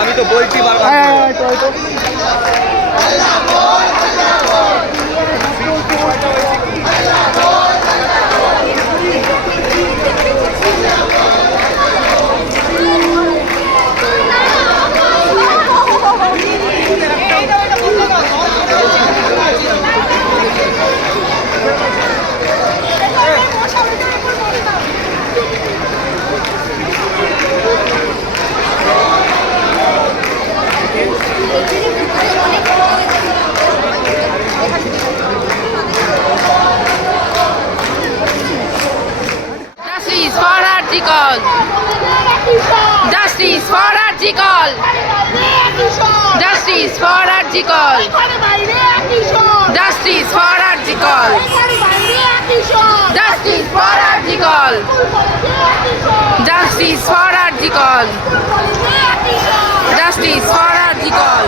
আমি তো বলছি বারবার হ্যাঁ, হ্যাঁ, article justice for article justice for article justice for article justice for article justice for article justice for article